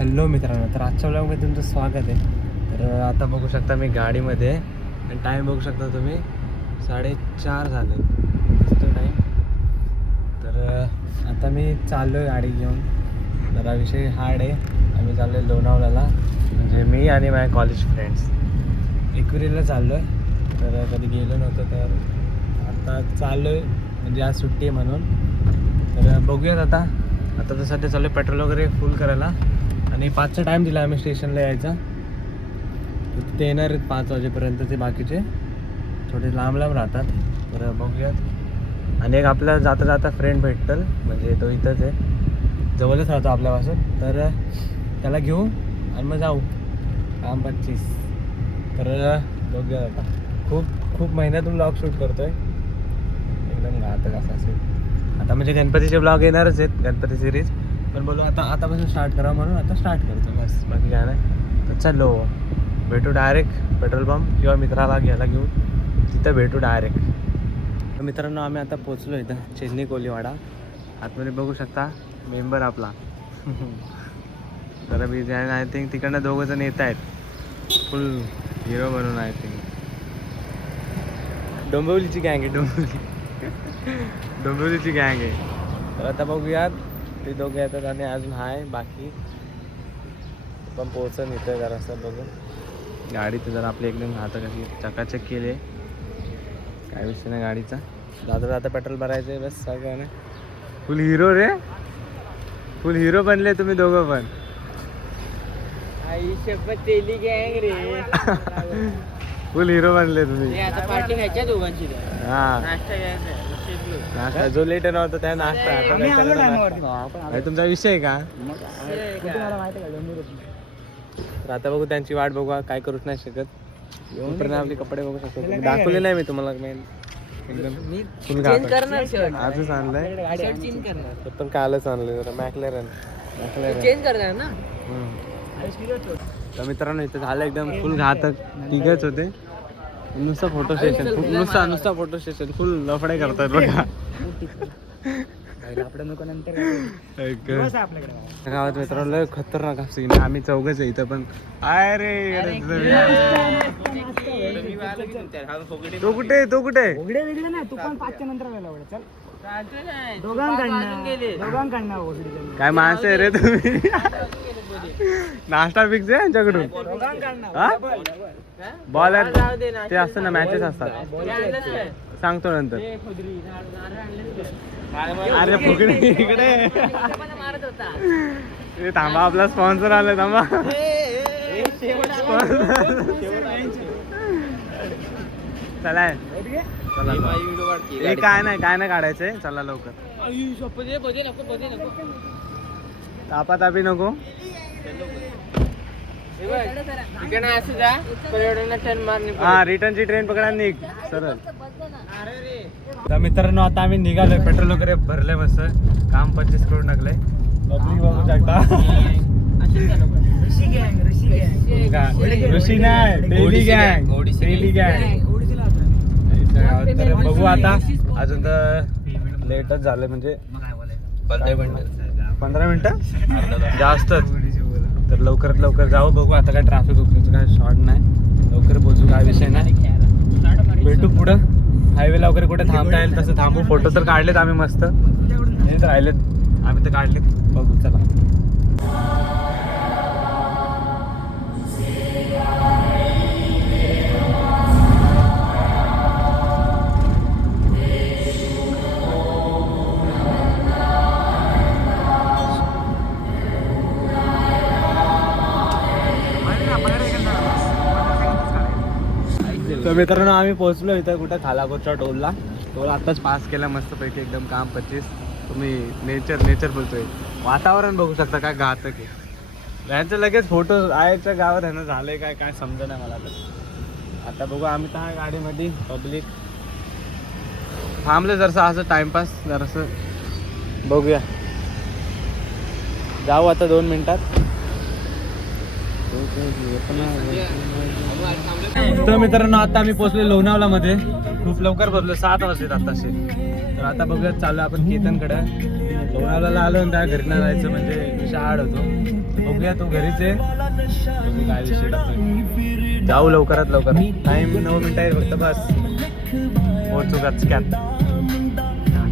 Hello मित्रांनो, तर आजच्या व्लॉगमध्ये तुमचं स्वागत आहे. तर आता बघू शकता मी गाडीमध्ये आहे आणि टाईम बघू शकता तुम्ही 4:30 झाले दिसतो टाईम. तर आता मी चाललो आहे गाडी घेऊन. जरा विषय हार्ड आहे. आम्ही चाललो आहे लोणावळ्याला, म्हणजे मी आणि माझे कॉलेज फ्रेंड्स एकविरीला चाललो आहे. तर कधी गेलो नव्हतं, तर आता चाललो आहे, म्हणजे आज सुट्टी आहे म्हणून. तर बघूयात आता तर सध्या चालू आहे पेट्रोल वगैरे फुल करायला. आणि 5चा टाईम दिला आम्ही स्टेशनला यायचा. ते येणार आहेत 5 वाजेपर्यंत. ते बाकीचे थोडे लांब लांब राहतात. तर बघूयात. आणि एक आपला जाता जाता फ्रेंड भेटतं, म्हणजे तो इथंच आहे, जवळच राहतो आपल्यापासून. तर त्याला घेऊ आणि मग जाऊ काम 25. तर बघूया आता. खूप महिन्यातून ब्लॉग शूट करतो आहे, एकदम घातक असा असेल. आता म्हणजे गणपतीचे ब्लॉग येणारच आहेत, गणपती सिरीज. पण बोलू आतापासून स्टार्ट करा म्हणून आता स्टार्ट करतो, बस बाकी काय नाही. तर चलो भेटू डायरेक्ट पेट्रोल पंप किंवा मित्राला घ्यायला घेऊ, तिथं भेटू डायरेक्ट. मित्रांनो, आम्ही आता पोचलो इथं चेन्नई कोलीवाडा. आतमध्ये बघू शकता मेंबर आपला जरा बिझी आहे. आय थिंक तिकडनं 2 जण येत आहेत फुल हिरो बनून. आय थिंक डोंबिवलीची गँग आहे, डोंबिवलीची गँग आहे. तर आता बघूयात ते दोघे येतात आणि अजून आहे बाकी. पण पोहोचन इथं जरासं बघून. गाडी तर जरा आपली एकदम हातात कशी चकाचक केली आहे, काय विषय नाही गाडीचा. जाता जाता पेट्रोल भरायचं आहे, बस सगळं नाही. फुल हिरो रे, फुल हिरो बनले तुम्ही दोघं पण. आई शपथ तेली गँग रे. फुल हिरो बनले तुम्ही. आता पार्टी घ्यायच्या दोघांची. हां, नाश्ता घ्यायचा. नाश्ता जो लेट नव्हता त्या नाश्ता. आता तुमचा विषय आहे का? तर आता बघू, त्यांची वाट बघू, काय करूच नाही शकत. येऊन आपले कपडे बघू शकतो. दाखवले नाही मी तुम्हाला, मेन एकदम फुल आजच आणलंय. पण कालच आणलंय. जरा मॅकलेरन चेंज करणार ना. तर मित्रांनो, इथं झालं एकदम फुल घातक. तिघच होते, नुसतं फोटो सेशन, नुसता फोटो सेशन, फुल लफडे करतात बघा. गावात मित्रांनो लय खतरनाक सीन. आम्ही 4घच आहे इथं, पण अरे तो कुठे तू पण 5च्या नंतर काय माणसं आहे रे तुम्ही? नाश्ता फिक्स आहे यांच्याकडून. बॉल ते असतं ना, मॅचेस असतात, सांगतो नंतर. अरे फुगडी इकडे. थांबा, आपला स्पॉन्सर आलाय, थांबा. चला काय नाही काढायचंय, चला लवकर. तापातापी नको. हा, रिटर्नची ट्रेन पकडा, निघ सरळ. तर मित्रांनो, आता आम्ही निघालोय. पेट्रोल वगैरे भरले, मस्त काम 25 करून टाकलंय. पब्लिक बघू शकता. ऋषी नाही, डेली गँग. तर बघू आता, अजून तर लेटच झालं, म्हणजे 15 मिनिटं जास्तच. तर लवकरात लवकर जाऊ. बघू आता काय ट्रॅफिक वगैरे काय शॉर्ट नाही, लवकर पोहोचू, काय विषय नाही. भेटू पुढं हायवेला वगैरे कुठे थांबता येईल तसं थांबू. फोटो तर काढलेत आम्ही मस्त, नाही तर राहिलेत, आम्ही तर काढलेत. बघू चला. तर मित्रांनो, आम्ही पोहोचलो इथं कुठं खालापूरच्या टोलला. टोल आत्ताच पास केला मस्तपैकी, एकदम काम 25. तुम्ही नेचर बोलतोय, वातावरण बघू शकता काय घातक आहे. यांचं लगेच फोटो आयच्या गावात आहे ना, झालंय काय समजा नाही मला. तर आता बघू, आम्ही तर गाडीमध्ये पब्लिक थांबले जरासं, असं टाइमपास जरासं. बघूया, जाऊ आता 2 मिनिटात. तर मित्रांनो, आता आम्ही पोहोचलो लोणावळा मध्ये. खूप लवकर पोहोचलो, 7 वाजलेत आताशे. तर आता बघूया चालू आपण केतनकडे. लोणावळ्याला आलो आणि त्या घरी नाही जायचं म्हणजे विषय आड होतो. तर बघूया तो घरीच आहे. बघू काय विषय करतोय. जाऊ लवकरात लवकर. टाइम 9 मिनिटं आहे फक्त बस. पोहोचू गचक्यात.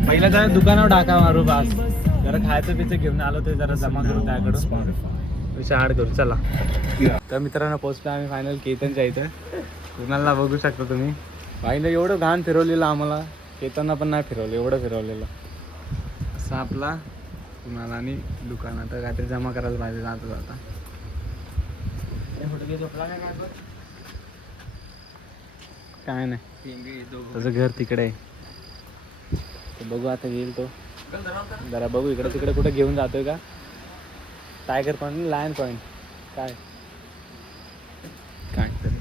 पहिल्या जरा दुकानावर टाका मारू बस. जरा खायचं पिचं घेऊन आलो ते जरा जमा करू त्याकडून विषय आड करू. चला तर मित्रांनो पोहोचलो आम्ही फायनल केतनच्या इथं. कुणाला बघू शकता तुम्ही. भाईने एवढं घाण फिरवलेलं आम्हाला. केतनला पण नाही फिरवलं एवढं फिरवलेलं. असं आपला कुणाला आणि दुकानात काहीतरी जमा करायला पाहिजे जाता जाता. काय नाही त्याचं घर तिकडे आहे. तर बघू आता येईल तो. जरा बघू इकडे तिकडे कुठे घेऊन जातोय का. टायगर पॉईंट लायन पॉईंट काय काय तरी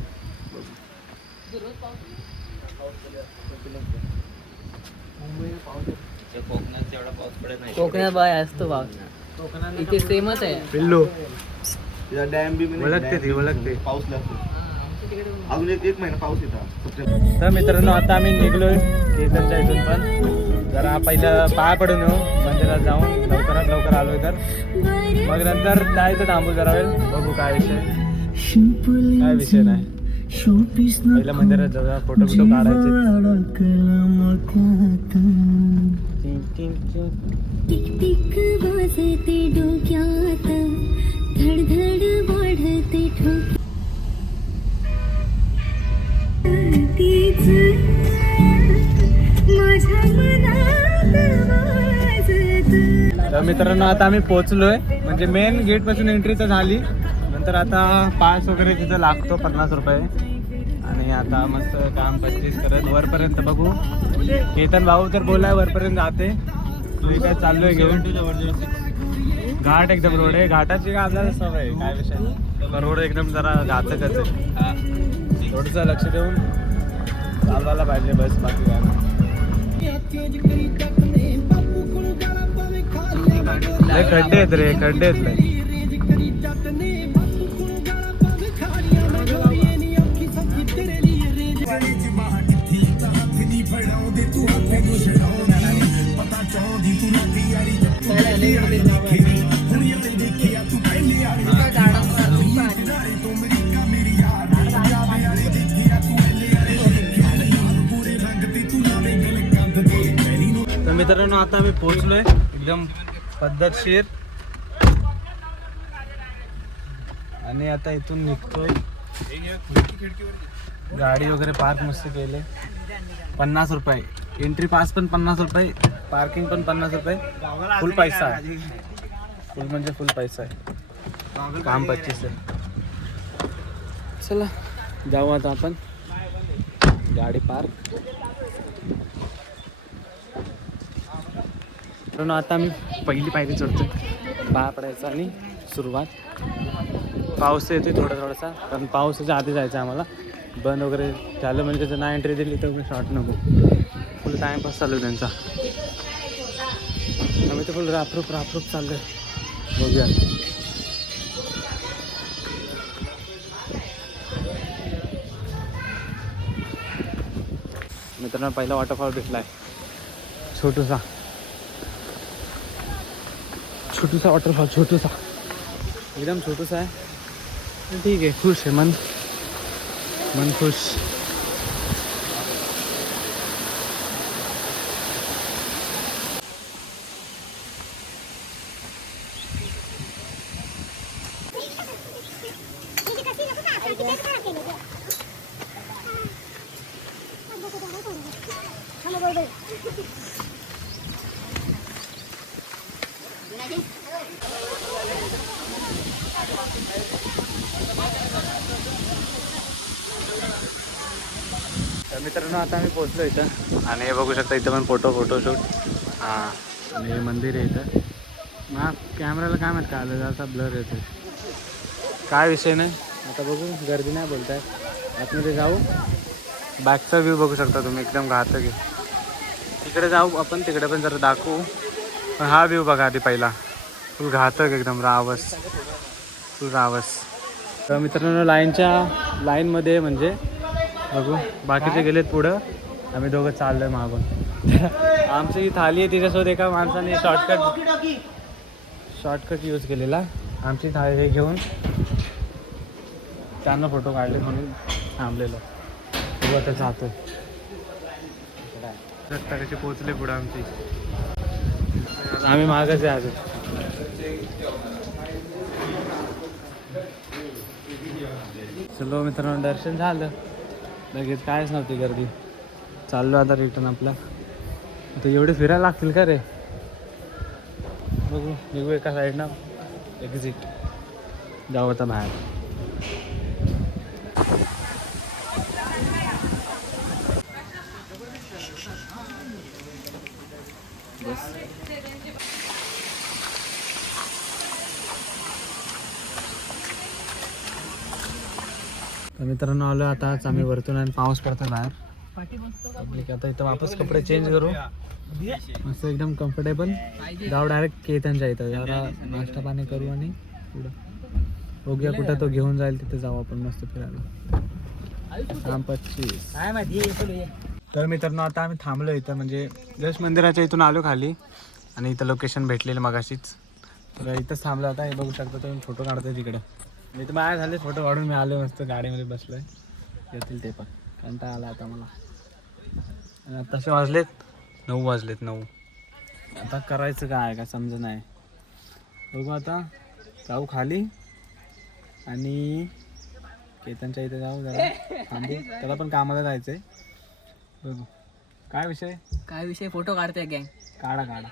कोकणात बाय असतो पाऊस. इथे सेमच आहे. पिल्लू डॅम बी ओळखते ती ओळखते. पाऊस लागतो अजून एक महिना पाऊस येतात. तर मित्रांनो आता आम्ही निघलोय केतनच्या इथून पण. जरा पहिलं पाय पडून येऊ मंदिरात जाऊन लवकरात लवकर आलोय तर मग नंतर जायचं थांबू जरा वेळ. बघू काय विषय नाही. पहिल्या मंदिरात जाऊया फोटो बिटो काढायचे. टिक वाजते डोक्यात धडधड वाढते ठोक्यात माझ्या मनात वाजत. तर मित्रांनो आता आम्ही पोहोचलोय म्हणजे मेन गेट पासून एंट्री तर झाली. नंतर आता पास वगैरे तिथं लागतो 50 रुपये. आणि आता मस्त काम 25 करत वरपर्यंत बघू. केतन भाऊ तर बोलाय वरपर्यंत जाते. तुम्ही काय चाललोय घेऊन. घाट एकदम रोड आहे. घाटाची का आपल्याला सवय आहे काय विषय. रोड एकदम जरा घातकच आहे. थोडंसं लक्ष देऊन चालवायला पाहिजे बस. बाकी काय नाही. खड्डे आहेत रे खड्डे आहेत लय. तर मित्रांनो आता आम्ही पोहोचलोय एकदम पद्धतशीर. आणि आता इथून निघतोय. गाडी वगैरे पार्क मस्त केले. 50 रुपये एंट्री पास पण 50 रुपये. पार्किंग पण 50 रुपये. फुल पैसा आहे. फुल म्हणजे फुल पैसा आहे. काम 25 आहे. चला जाऊ आता आपण. गाडी पार्क. तर आता आम्ही पहिली पायरी चढतोय. पाया पडायचा आणि सुरुवात. पाऊस येते थोडासा पण पावसाच्या आधी जायचं आम्हाला. बंद वगैरे झालं म्हणजे जर नाही एंट्री दिली तर शॉर्ट नको. फुल टाईमपास चालू आहे त्यांचा. आम्ही तर फुल रापरूप चाललो आहे. बघूया मित्रांनो पहिला वॉटरफॉल दिसला आहे. छोटूसा वॉटरफॉल. छोटूसा एकदम छोटूसा आहे. ठीक आहे खुश आहे मन खुश. तर मित्रांनो आता आम्ही पोहोचलो इथं. आणि हे बघू शकता इथं पण फोटोशूट. हां आणि हे मंदिर आहे इथं. मग कॅमेराला काय माहीत का आलं जसा ब्लर येतो. काय विषय नाही. आता बघू गर्दी नाही बोलताय. आतमध्ये जाऊ. बॅकचा व्ह्यू बघू शकता तुम्ही एकदम घातक आहे. तिकडे जाऊ आपण. तिकडे पण जरा दाखवू. पण हा व्ह्यू बघा आधी पहिला. फुल घातक एकदम रावस. तर मित्रांनो लाईनमध्ये म्हणजे बघू बाकीचे गेलेत पुढं. आम्ही दोघं चाललोय मागून. आमची ही थाली आहे, तिच्यासोबत एका माणसाने शॉर्टकट यूज केलेला. आमची थाळी हे घेऊन त्यांना फोटो काढले म्हणून थांबलेलो. तू आता जातो रस्ता कशी पोचले पुढे आमची. आम्ही मागच आहे अजून. चलो मित्रांनो, दर्शन झालं लगेच, कायच नव्हती गर्दी. चाललो आता रिटर्न आपला. आता एवढे फिरायला लागतील का रे? बघू, निघू एका साईडनं एक्झिट, जाऊ आता बाहेर. तर मित्रांनो आलो आताच आम्ही वरतून आणि पाऊस पडतो बाहेर. आता इथं वापस कपडे चेंज करू, मस्त एकदम कम्फर्टेबल जाऊ डायरेक्ट केतनच्या इथं. जरा नाश्ता पाणी करू आणि पुढं बघूया कुठं तो घेऊन जाईल तिथे जाऊ आपण मस्त फिरायला. 25. तर मित्रांनो आता आम्ही थांबलो इथं, म्हणजे जस्ट मंदिराच्या इथून आलो खाली आणि इथं लोकेशन भेटलेलं मगाशीच. तर इथंच थांबलं. आता हे बघू शकता तुम्ही, फोटो काढतोय तिकडं. मी तर माझ्या झाले फोटो काढून मी आलो मस्त गाडीमध्ये बसलोय. येतील ते पण, कंटाळा आला आता मला. आणि आत्ताशे वाजलेत 9 वाजलेत 9. आता करायचं काय समज नाही. बघू आता जाऊ खाली आणि केतनच्या इथे जाऊ, जरा थांबू. त्याला पण कामाला जायचं आहे. बघू काय विषय फोटो काढते गँग. काढा.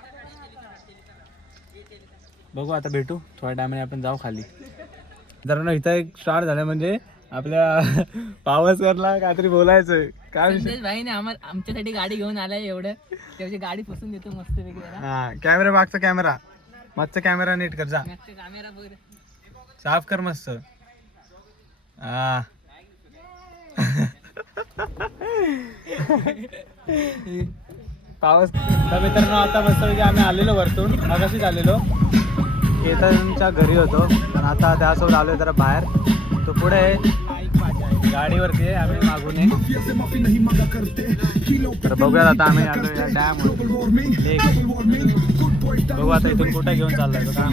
बघू आता भेटू थोड्या टायमाने, आपण जाऊ खाली. जरा इथं एक स्टार्ट झालं म्हणजे आपल्या पावसकरला काहीतरी बोलायचं. काय विषय भाईने आमच्यासाठी गाडी घेऊन आलाय, एवढं त्याची गाडी पुसून देतो मस्त वेगळी. हा, कॅमेरा मागचा कॅमेरा मस्त, कॅमेरा नीट कर, जा कॅमेरा साफ कर मस्त. हा पावस. तर मित्रांनो आता मस्त आम्ही आलेलो वरतून, मगाशीच आलेलो. केतनच्या घरी होतो पण आता त्यासोबत आलो जरा बाहेर. तो पुढे आहे गाडीवरती आहे, आम्ही मागून आहे. तर बघूयात आता आम्ही आलो या डॅम लेक. बघू आता इथून कुठे घेऊन चाललाय तो काय.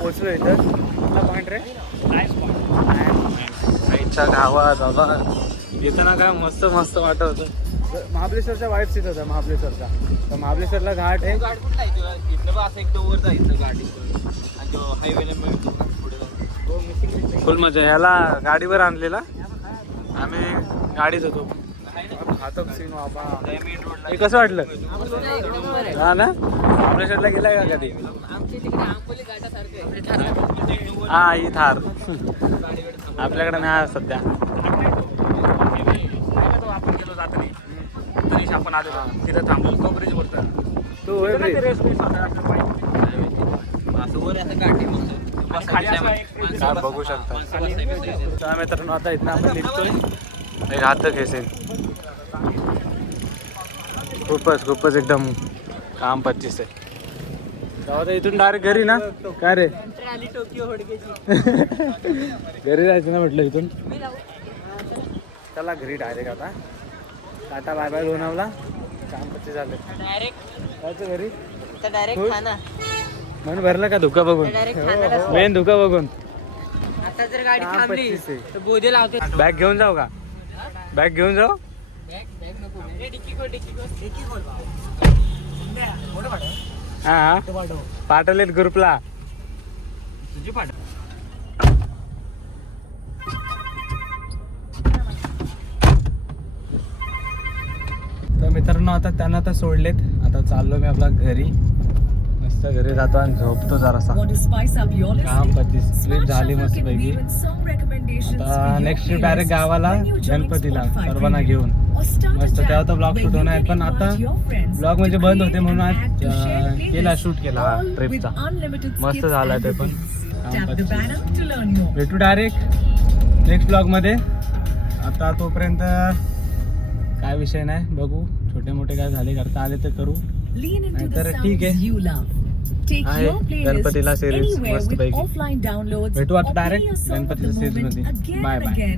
पोचलो इथं. कुठला पॉईंट रे? आईच्या गावात बाबा येताना काय मस्त मस्त वाटत होतं. महाबळेश्वरच्या वाईब्स येत होता महाबळेश्वरचा. तर महाबळेश्वरला घाट आहे. घाट कुठला आहे? इथनं असं एक वर जायचं गाडी आणि हायवेने पुढे. फुल मजा. ह्याला गाडीवर आणलेला, आम्ही गाडीत होतो. खातो सीन बाबा. हे कसं वाटलं? हा ना, आपल्या साईडला गेलाय का कधी? आमच्या तिकडे आंबोली घाटासारखं हा ही थार आपल्याकडे नाही सध्या. आपण गेलो जाताना तरी आपण आलो तिथं थांबलो तो ब्रिज वरता. तू होय ब्रिज. काय बघू शकता. तर मित्रांनो आता इथं आपण निघतोय. एक हात खेसेन खूपच एकदम काम 25 आहे. तेव्हा इथून डायरेक्ट घरी ना. काय रे आली टोकियो होडकेची. घरी जायचं ना म्हटलं इथून. चला घरी डायरेक्ट आता. Tata bye bye Lonavala. काम 25 झाले. डायरेक्ट जायचं घरी. डायरेक्ट खाना. मन भरलं का धुका बघून? डायरेक्ट खानाला. मेन धुका बघून. आता जर गाडी काम थांबली 25 आहे. तर बोधे लावते. बॅग घेऊन जाऊ का? बॅग घेऊन जाऊ. बॅग नको. डिक्की खोल. हा पाठवलेत ग्रुपला. तुझी पाठ तर मित्रांनो आता त्यांना तर सोडलेत. आता चाललो मी आपला घरी. मस्त घरी जातो आणि झोपतो जरासा. काम 25 स्लीप झाली मस्त पैकी. आता नेक्स्ट ट्रिप डायरेक्ट गावाला गणपतीला सर्वांना घेऊन. मस्त तेव्हा तर ब्लॉग शूट होणार. पण आता ब्लॉग म्हणजे बंद होते म्हणून आज केला शूट केला हा ट्रिपचा. मस्त झाला ते पण. काम 25. भेटू डायरेक्ट नेक्स्ट ब्लॉग मध्ये. आता तोपर्यंत काय विषय नाही, बघू छोटे मोठे काय झाले करता आले तर करू, नाहीतर ठीक आहे. गणपतीला सिरीज मस्त पैकी भेटू आता डायरेक्ट गणपतीच्या सिरीज मध्ये. Bye bye.